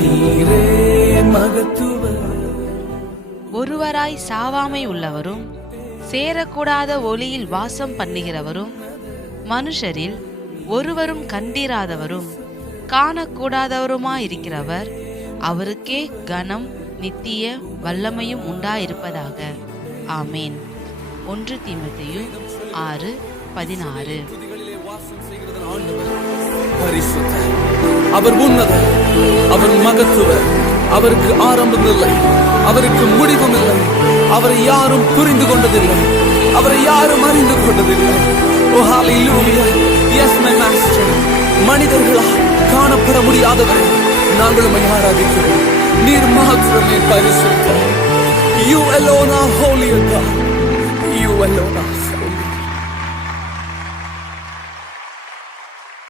நீரே மகத்துவர். ஒருவராய் சாவாமை உள்ளவரும் சேரக்கூடாத ஒளியில் வாசம் பண்ணுகிறவரும் மனுஷரில் ஒருவரும் கண்டிராதவரும் காணக்கூடாதவருமாயிருக்கிறவர், அவருக்கே கனம் நித்திய வல்லமையும் உண்டாயிருப்பதாக. ஆமேன். 1 தீமோத்தேயு 6:16. அவர் உன்னதர், அவர் மகத்துவர், அவருக்கு ஆரம்பம் இல்லை, அவருக்கு முடிவும் இல்லை, அவரை யாரும் புரிந்து கொண்டதில்லை, அவரை யாரும் அறிந்து கொண்டதில்லை. ஓ ஹalleluya, yes my master. மனிதர்களால் காணப்பட முடியாதவரை நாங்கள் உம்மை ஆராதிக்கிறோம். நீர் மாத்திரமே பரிசுத்தர். You alone are holy God. You alone are